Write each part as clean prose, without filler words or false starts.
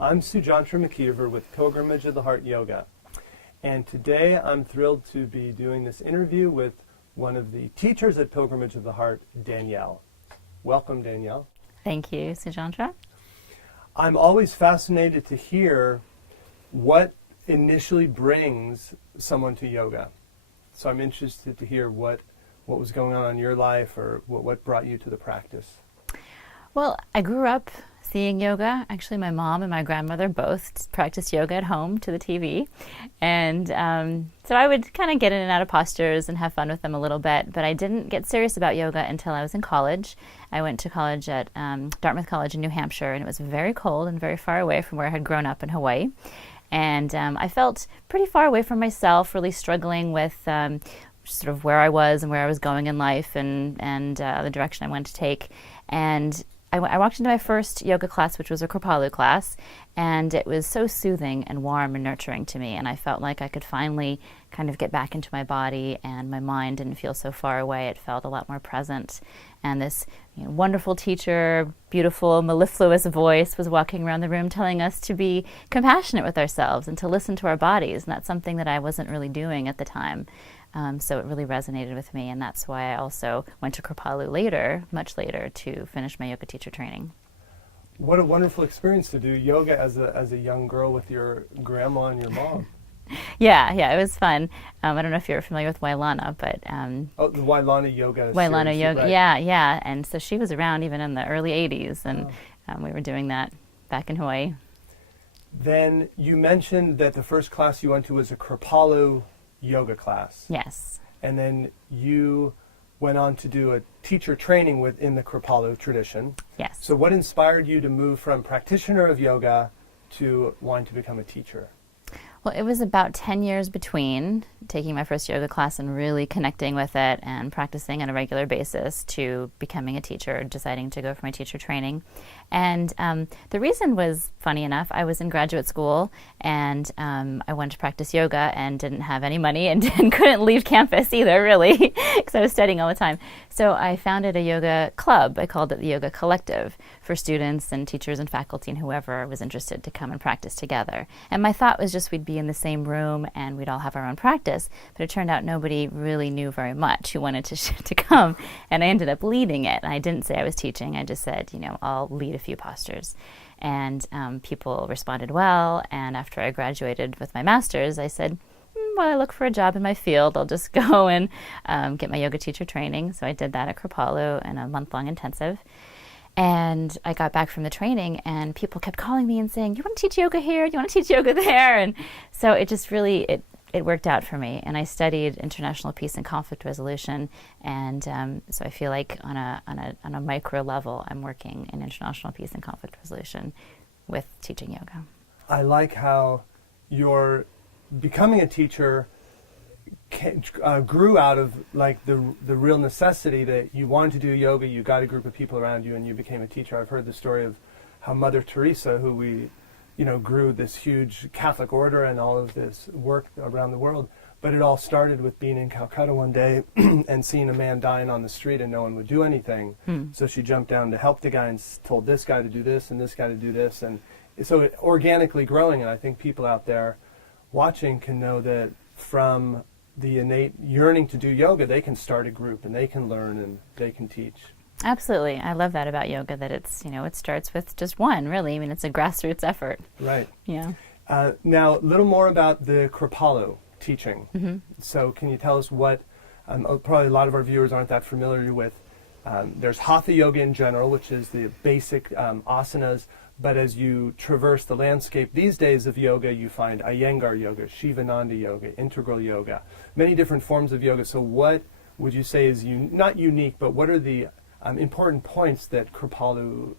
I'm Sujantra McKeever with Pilgrimage of the Heart Yoga. And today I'm thrilled to be doing this interview with one of the teachers at Pilgrimage of the Heart, Danielle. Welcome, Danielle. Thank you, Sujantra. I'm always fascinated to hear what initially brings someone to yoga. So I'm interested to hear what was going on in your life, or what brought you to the practice. Well, I grew up seeing yoga. Actually, my mom and my grandmother both practiced yoga at home to the TV. And so I would kind of get in and out of postures and have fun with them a little bit. But I didn't get serious about yoga until I was in college. I went to college at Dartmouth College in New Hampshire, and it was very cold and very far away from where I had grown up in Hawaii. And I felt pretty far away from myself, really struggling with sort of where I was and where I was going in life and the direction I wanted to take. And I walked into my first yoga class, which was a Kripalu class, and it was so soothing and warm and nurturing to me, and I felt like I could finally kind of get back into my body, and my mind didn't feel so far away. It felt a lot more present. And this wonderful teacher, beautiful, mellifluous voice was walking around the room telling us to be compassionate with ourselves and to listen to our bodies, and that's something that I wasn't really doing at the time. So it really resonated with me, and that's why I also went to Kripalu later, much later, to finish my yoga teacher training. What a wonderful experience to do yoga as a young girl with your grandma and your mom. Yeah, it was fun. I don't know if you're familiar with Wailana, but... the Wailana yoga Wailana series, yoga, right. yeah. And so she was around even in the early 80s, and we were doing that back in Hawaii. Then you mentioned that the first class you went to was a Kripalu yoga class. Yes. And then you went on to do a teacher training within the Kripalu tradition. Yes. So what inspired you to move from practitioner of yoga to wanting to become a teacher? Well, it was about 10 years between taking my first yoga class and really connecting with it and practicing on a regular basis to becoming a teacher, deciding to go for my teacher training. And the reason was, funny enough, I was in graduate school and I wanted to practice yoga and didn't have any money and couldn't leave campus either, really, because I was studying all the time. So I founded a yoga club. I called it the Yoga Collective, for students and teachers and faculty and whoever was interested to come and practice together. And my thought was just we'd be in the same room and we'd all have our own practice. But it turned out nobody really knew very much who wanted to come. And I ended up leading it. And I didn't say I was teaching. I just said, I'll lead a few postures. And people responded well. And after I graduated with my master's, I said, while I look for a job in my field, I'll just go and get my yoga teacher training. So I did that at Kripalu in a month-long intensive. And I got back from the training and people kept calling me and saying, you want to teach yoga here? You want to teach yoga there? And so it just really, it worked out for me. And I studied international peace and conflict resolution. And so I feel like on a micro level, I'm working in international peace and conflict resolution with teaching yoga. I like how your becoming a teacher grew out of like the real necessity that you wanted to do yoga, you got a group of people around you, and you became a teacher. I've heard the story of how Mother Teresa, who we, grew this huge Catholic order and all of this work around the world, but it all started with being in Calcutta one day and seeing a man dying on the street and no one would do anything. So she jumped down to help the guy and told this guy to do this and this guy to do this, and so it organically growing. And I think people out there watching can know that from the innate yearning to do yoga, they can start a group and they can learn and they can teach. Absolutely. I love that about yoga, that it's, it starts with just one, really. I mean, it's a grassroots effort. Right. Yeah. Now, a little more about the Kripalu teaching. Mm-hmm. So can you tell us what, probably a lot of our viewers aren't that familiar with, there's Hatha yoga in general, which is the basic asanas, but as you traverse the landscape these days of yoga, you find Iyengar yoga, Shivananda yoga, integral yoga, many different forms of yoga. So what would you say is not unique, but what are the important points that Kripalu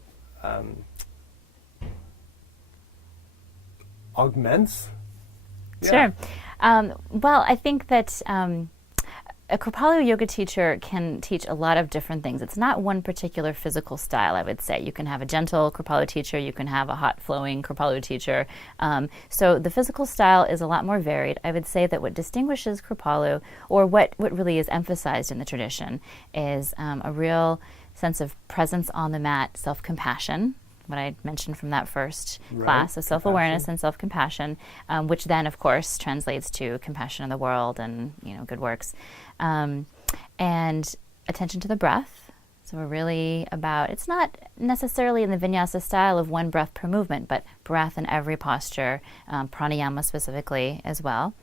augments? Sure. Well, I think that a Kripalu yoga teacher can teach a lot of different things. It's not one particular physical style, I would say. You can have a gentle Kripalu teacher, you can have a hot flowing Kripalu teacher. So the physical style is a lot more varied. I would say that what distinguishes Kripalu, or what really is emphasized in the tradition, is a real sense of presence on the mat, self-compassion, what I mentioned from that first Right. class, so self-awareness Compassion. and self-compassion, which then, of course, translates to compassion in the world and, good works. And attention to the breath. So we're really about, it's not necessarily in the vinyasa style of one breath per movement, but breath in every posture, pranayama specifically as well.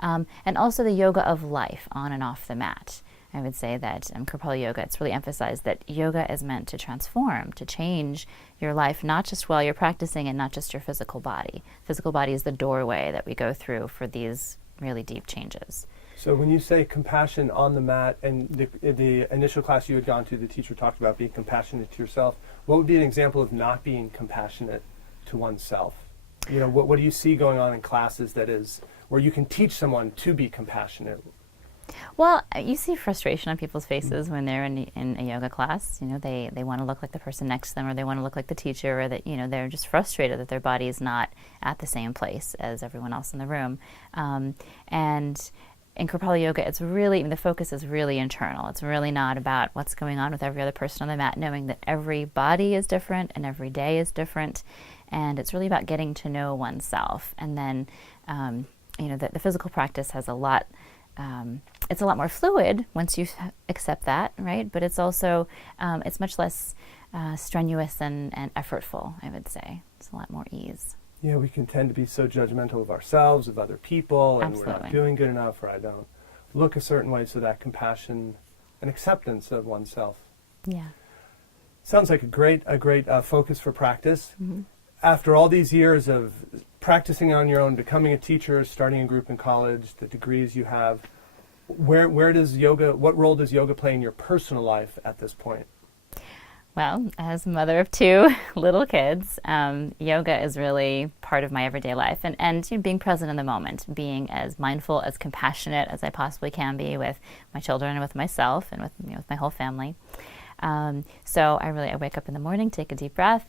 And also the yoga of life on and off the mat. I would say that Kripalu Yoga, it's really emphasized that yoga is meant to transform, to change your life, not just while you're practicing and not just your physical body. Physical body is the doorway that we go through for these really deep changes. So when you say compassion on the mat, and the initial class you had gone to, the teacher talked about being compassionate to yourself, what would be an example of not being compassionate to oneself? What do you see going on in classes that is where you can teach someone to be compassionate? Well, you see frustration on people's faces when they're in a yoga class. They want to look like the person next to them, or they want to look like the teacher, or that, they're just frustrated that their body is not at the same place as everyone else in the room. And in Kripalu Yoga, it's really, the focus is really internal. It's really not about what's going on with every other person on the mat, knowing that every body is different and every day is different. And it's really about getting to know oneself. And then, the physical practice has a lot, it's a lot more fluid once you accept that, right? But it's also, it's much less strenuous and effortful, I would say. It's a lot more ease. Yeah, we can tend to be so judgmental of ourselves, of other people, and Absolutely. we're not doing good enough, or I don't look a certain way, so that compassion and acceptance of oneself. Yeah. Sounds like a great focus for practice. Mm-hmm. After all these years of practicing on your own, becoming a teacher, starting a group in college, the degrees you have, what role does yoga play in your personal life at this point? Well, as mother of 2 little kids, yoga is really part of my everyday life. And being present in the moment, being as mindful, as compassionate as I possibly can be with my children and with myself and with my whole family. So I wake up in the morning, take a deep breath.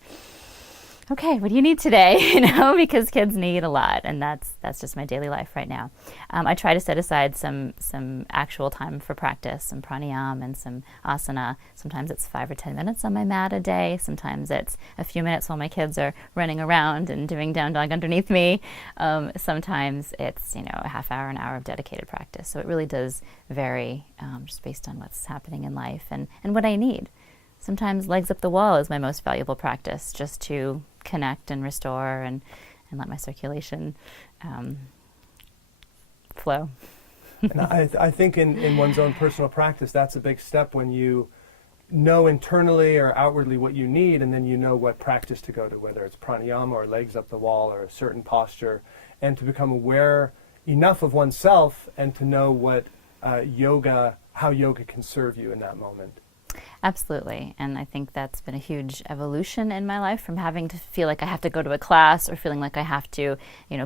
Okay, what do you need today? Because kids need a lot, and that's just my daily life right now. I try to set aside some actual time for practice, some pranayama and some asana. Sometimes it's 5 or 10 minutes on my mat a day. Sometimes it's a few minutes while my kids are running around and doing down dog underneath me. Sometimes it's a half hour, an hour of dedicated practice. So it really does vary just based on what's happening in life and what I need. Sometimes legs up the wall is my most valuable practice, just to connect and restore and let my circulation flow. And I think in one's own personal practice, that's a big step when you know internally or outwardly what you need, and then you know what practice to go to, whether it's pranayama or legs up the wall or a certain posture, and to become aware enough of oneself and to know what how yoga can serve you in that moment. Absolutely. And I think that's been a huge evolution in my life, from having to feel like I have to go to a class or feeling like I have to,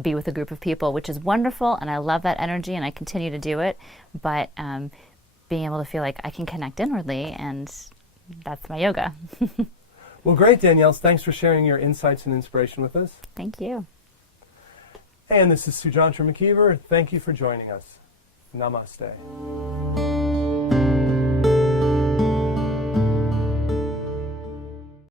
be with a group of people, which is wonderful. And I love that energy and I continue to do it. But being able to feel like I can connect inwardly, and that's my yoga. Well, great, Danielle. Thanks for sharing your insights and inspiration with us. Thank you. And this is Sujantra McKeever. Thank you for joining us. Namaste.